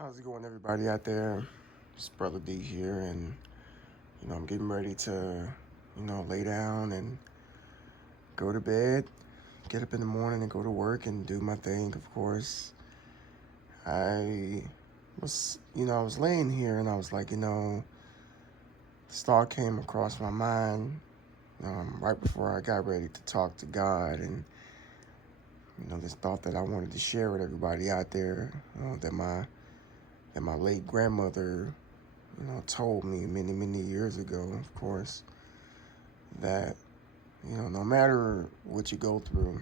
How's it going, everybody out there? It's Brother D here, and I'm getting ready to, lay down and go to bed, get up in the morning and go to work and do my thing, of course. I was laying here and I was like, this thought came across my mind right before I got ready to talk to God, and this thought that I wanted to share with everybody out there, that my late grandmother told me many, many years ago, of course, that, no matter what you go through,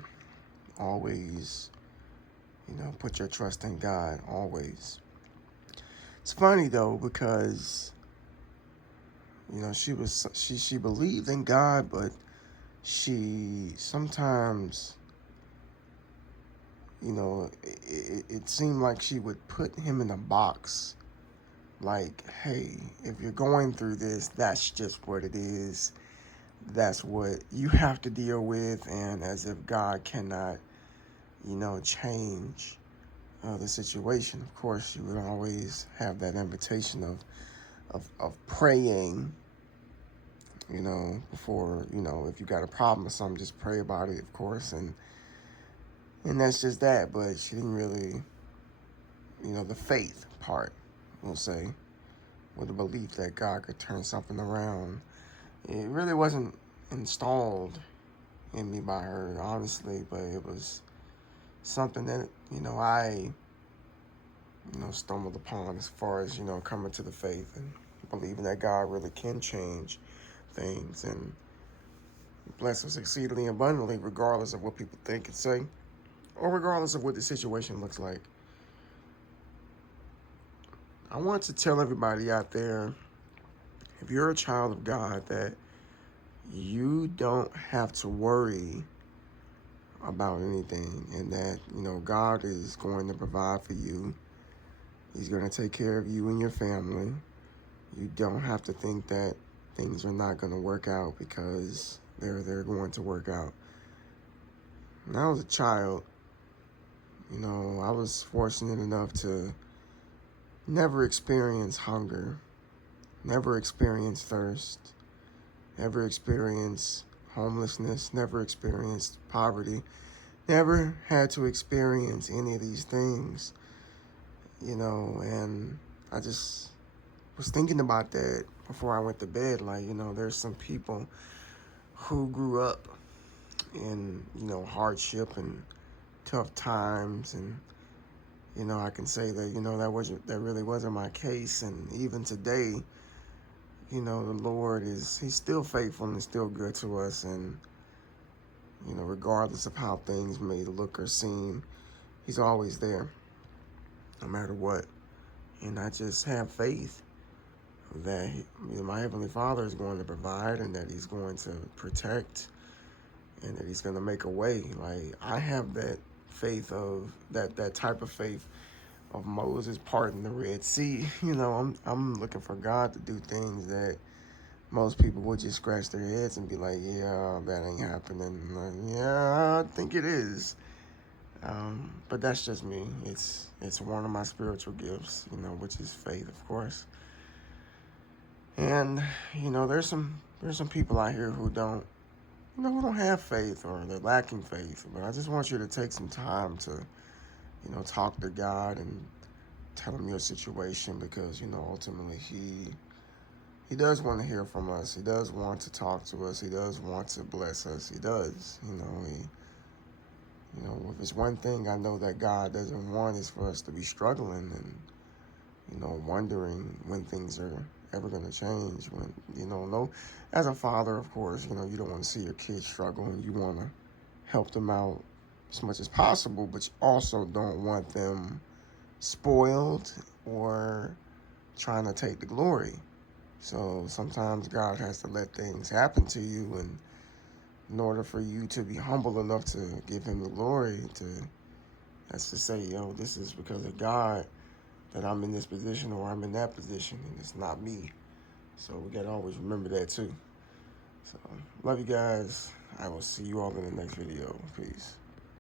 always, put your trust in God, always. It's funny though, because, she believed in God, but she sometimes, it seemed like she would put him in a box. Like, hey, if you're going through this, that's just what it is. That's what you have to deal with, and as if God cannot, change the situation. Of course, you would always have that invitation of praying, before, if you got a problem or something, just pray about it, of course, and that's just that. But she didn't really, the faith part, we'll say, with the belief that God could turn something around. It really wasn't installed in me by her, honestly, but it was something that, I, stumbled upon as far as, coming to the faith and believing that God really can change things and bless us exceedingly abundantly, regardless of what people think and say, or regardless of what the situation looks like. I want to tell everybody out there, if you're a child of God, that you don't have to worry about anything, and that, God is going to provide for you. He's going to take care of you and your family. You don't have to think that things are not going to work out, because they're going to work out. When I was a child, I was fortunate enough to never experience hunger, never experience thirst, never experience homelessness, never experienced poverty, never had to experience any of these things, and I just was thinking about that before I went to bed. Like, there's some people who grew up in, hardship and tough times, and, I can say that, that really wasn't my case. And even today, the Lord he's still faithful and still good to us. And, regardless of how things may look or seem, he's always there, no matter what. And I just have faith that my Heavenly Father is going to provide, and that he's going to protect, and that he's going to make a way. Like, I have that faith of that type of faith of Moses parting the Red Sea. I'm looking for God to do things that most people would just scratch their heads and be like, yeah, that ain't happening. Like, yeah, I think it is. But that's just me. It's one of my spiritual gifts, which is faith, of course. And there's some people out here who don't have faith, or they're lacking faith. But I just want you to take some time to talk to God and tell him your situation, because ultimately he does want to hear from us. He does want to talk to us. He does want to bless us. He does. If it's one thing I know that God doesn't want, is for us to be struggling and wondering when things are ever going to change. When, no, as a father, of course, you don't want to see your kids struggle, and you want to help them out as much as possible, but you also don't want them spoiled or trying to take the glory. So sometimes God has to let things happen to you, and in order for you to be humble enough to give him the glory, that's to say, this is because of God that I'm in this position, or I'm in that position, and it's not me. So we gotta always remember that too. So love you guys. I will see you all in the next video. Peace.